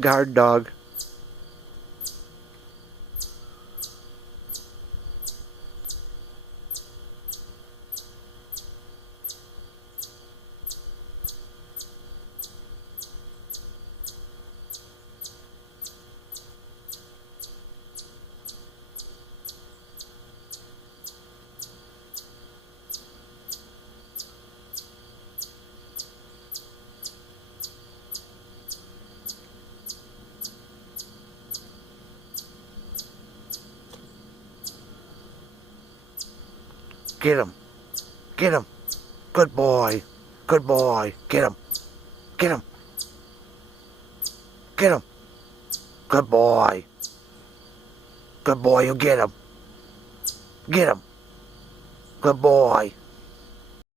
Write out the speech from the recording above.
Guard dog. Get him. Get him. Good boy. Good boy. Get him. Get him. Get him. Good boy. Good boy. You get him. Get him. Good boy.